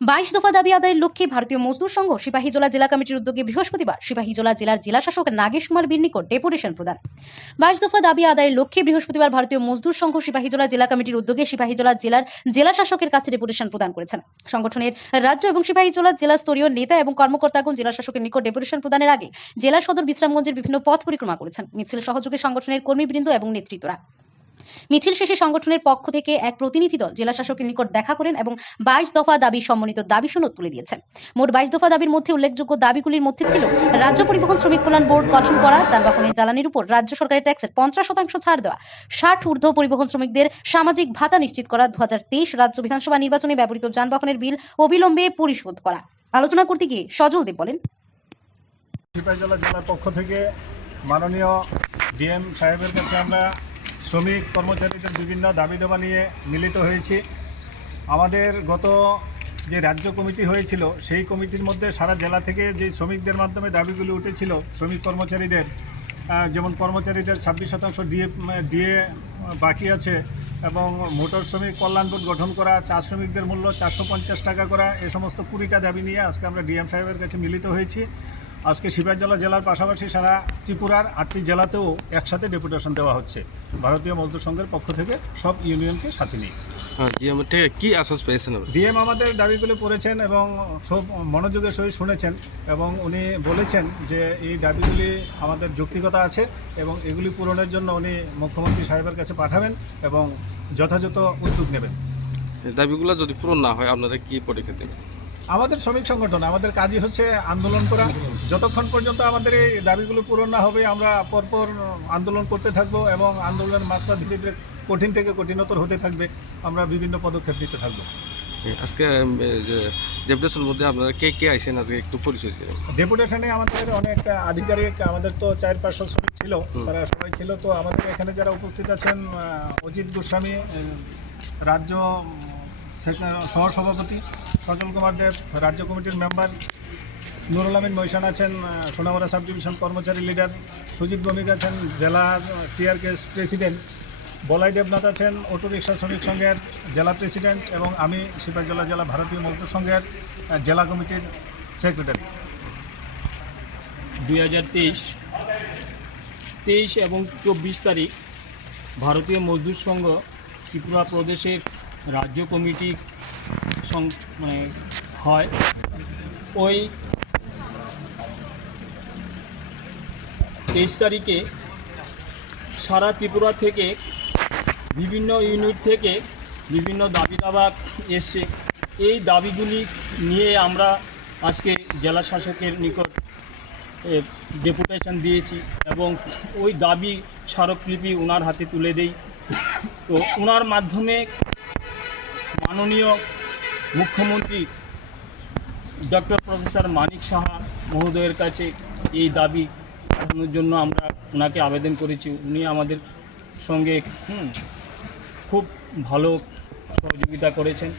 বাইশ দফা দাবি আদায়ের লক্ষ্যে ভারতীয় মজদুর সংঘ সিপাহীজলা জেলা কমিটির উদ্যোগে বৃহস্পতিবার সিপাহীজলা জেলার জেলা শাসক নাগেশ কুমার বীর নিকট ডেপুটেশন প্রদান। বাইশ দফা দাবি আদায়ের লক্ষ্যে বৃহস্পতিবার ভারতীয় মজদুর সংঘ সিপাহীজলা জেলা কমিটির উদ্যোগে সিপাহীজলা জেলার জেলা শাসকের কাছে ডেপুটেশন প্রদান করেছেন। সংগঠনের রাজ্য এবং সিপাহীজলা জেলা স্তরীয় নেতা এবং কর্মকর্তাগণ জেলা শাসকের নিকট ডেপুটেশন প্রদানের আগে জেলা সদর বিশ্রামগঞ্জের বিভিন্ন পথ পরিক্রমা করেছেন। মিছিল সহযোগী সংগঠনের কর্মীবৃন্দ এবং নেতৃত্বরা। মিছিল শেষে সংগঠনের পক্ষ থেকে এক প্রতিনিধি দল জেলা শাসকের নিকট দেখা করেন এবং বাইশ দফা দাবি সম্বলিত দাবি সনদ তুলে দিয়েছেন। মোট বাইশ দফা দাবির মধ্যে উল্লেখযোগ্য দাবিগুলির মধ্যে ছিল রাজ্য পরিবহন শ্রমিক কল্যাণ বোর্ড গঠন করা যানবাহনের জ্বালানির উপর রাজ্য সরকারের ট্যাক্সের পঞ্চাশ শতাংশ ছাড় দেওয়া, ষাট ঊর্ধ্ব পরিবহন শ্রমিকদের সামাজিক ভাতা নিশ্চিত করা দু হাজার তেইশ রাজ্য বিধানসভা নির্বাচনে ব্যবহৃত যানবাহনের বিল অবিলম্বে পরিশোধ করা। আলোচনা করতে গিয়ে সজল দেব বলেন। সিপাহীজলা জেলার পক্ষ থেকে মাননীয় ডিএম সাহেবের কাছে আমরা শ্রমিক কর্মচারীদের বিভিন্ন দাবি দেওয়া নিয়ে মিলিত হয়েছি। আমাদের গত যে রাজ্য কমিটি হয়েছিল, সেই কমিটির মধ্যে সারা জেলা থেকে যে শ্রমিকদের মাধ্যমে দাবিগুলি উঠেছিল, শ্রমিক কর্মচারীদের যেমন কর্মচারীদের ছাব্বিশ শতাংশ ডিএ ডিএ বাকি আছে এবং মোটর শ্রমিক কল্যাণ বোর্ড গঠন করা চা শ্রমিকদের মূল্য চারশো পঞ্চাশ টাকা করা, এ সমস্ত কুড়িটা দাবি নিয়ে আজকে আমরা ডিএম সাহেবের কাছে মিলিত হয়েছি। আজকে সিপাহীজলা জেলার পাশাপাশি সারা ত্রিপুরার আটটি জেলাতেও একসাথে ডেপুটেশন দেওয়া হচ্ছে। ভারতীয় মজদুর সংঘের পক্ষ থেকে সব ইউনিয়নকে সাথে নিয়ে। হ্যাঁ ডিএম থেকে কি আশ্বাস পেয়েছেন ডিএম আমাদের দাবিগুলো পড়েছেন এবং সব মনোযোগের সহিত শুনেছেন এবং উনি বলেছেন যে এই দাবিগুলি আমাদের যৌক্তিকতা আছে এবং এগুলি পূরণের জন্য উনি মুখ্যমন্ত্রী সাহেবের কাছে পাঠাবেন এবং যথাযথ উদ্যোগ নেবেন। দাবিগুলো যদি পূরণ না হয় আপনারা কি পদক্ষেপ নেবেন? আমাদের শ্রমিক সংগঠন আমাদের কাজই হচ্ছে আন্দোলন করা। যতক্ষণ পর্যন্ত আমাদের এই দাবিগুলো পূরণ না হবে আমরা পরপর আন্দোলন করতে থাকব এবং আন্দোলনের মাত্রা ধীরে ধীরে কঠিন থেকে কঠিনতর হতে থাকবে আমরা বিভিন্ন পদক্ষেপ নিতে থাকব। আজকে ডেপুটেশনের মধ্যে আপনারা কে কে আইসেন? আজকে একটু পরিচয় দেবেন। ডেপুটেশনে আমাদের অনেক আধিকারিক আমাদের তো চার পাঁচশো শ্রমিক ছিল তারা সবাই ছিল। তো আমাদের এখানে যারা উপস্থিত আছেন অজিত গোস্বামী রাজ্য সেক্রেটারি- সহসভাপতি সজল কুমার দেব রাজ্য কমিটির মেম্বার। নুরুল আমিন মৈশান আছেন আহ, সোনামুড়া সাব ডিভিশন কর্মচারী লিডার। সুজিত ভৌমিক আছেন জেলা টিআরকেস প্রেসিডেন্ট। বলাই দেবনাথ আছেন অটো রিক্সা শ্রমিক সংঘের জেলা প্রেসিডেন্ট এবং আমি সিপাহীজলা জেলা ভারতীয় মজদুর সংঘের জেলা কমিটির সেক্রেটারি। দুই হাজার তেইশ তেইশ এবং চব্বিশ তারিখ ভারতীয় মজদুর সংঘ ত্রিপুরা প্রদেশের রাজ্য কমিটি মানে হয়। ওই তেইশ তারিখে সারা ত্রিপুরা থেকে বিভিন্ন ইউনিট থেকে বিভিন্ন দাবি দাবা এসছে এই দাবিগুলি নিয়ে আমরা আজকে জেলা শাসকের নিকট ডেপুটেশন দিয়েছি এবং ওই দাবি স্মারকলিপি ওনার হাতে তুলে দেই। তো ওনার মাধ্যমে মাননীয় মুখ্যমন্ত্রী ডক্টর প্রফেসর মানিক সাহা মহোদয়ের কাছে এই দাবি পাঠানোর জন্য আমরা ওনাকে আবেদন করেছি। উনি আমাদের সঙ্গে খুব ভালো সহযোগিতা করেছেন,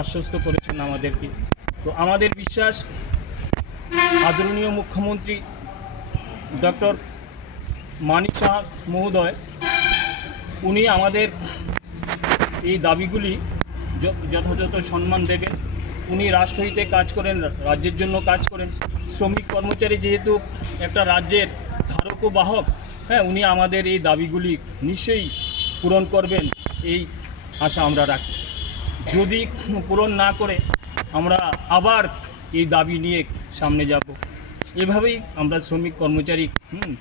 আশ্বস্ত করেছেন আমাদেরকে। তো আমাদের বিশ্বাস, আদরণীয় মুখ্যমন্ত্রী ডক্টর মানিক সাহা মহোদয়, উনি আমাদের এই দাবিগুলি যথাযথ সম্মান দেবেন। উনি রাষ্ট্রহিতে কাজ করেন, রাজ্যের জন্য কাজ করেন। শ্রমিক কর্মচারী যেহেতু একটা রাজ্যের ধারক ও বাহক হ্যাঁ উনি আমাদের এই দাবিগুলি নিশ্চয়ই পূরণ করবেন, এই আশা আমরা রাখি। যদি পূরণ না করে, আমরা আবার এই দাবি নিয়ে সামনে যাব। এভাবেই আমরা শ্রমিক কর্মচারী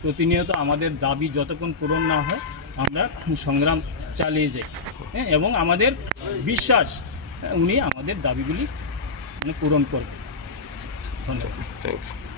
প্রতিনিয়ত আমাদের দাবি যতক্ষণ পূরণ না হয়, আমরা সংগ্রাম চালিয়ে যাই হ্যাঁ এবং আমাদের বিশ্বাস, উনি আমাদের দাবিগুলি মানে পূরণ করবে ধন্যবাদ। Thank you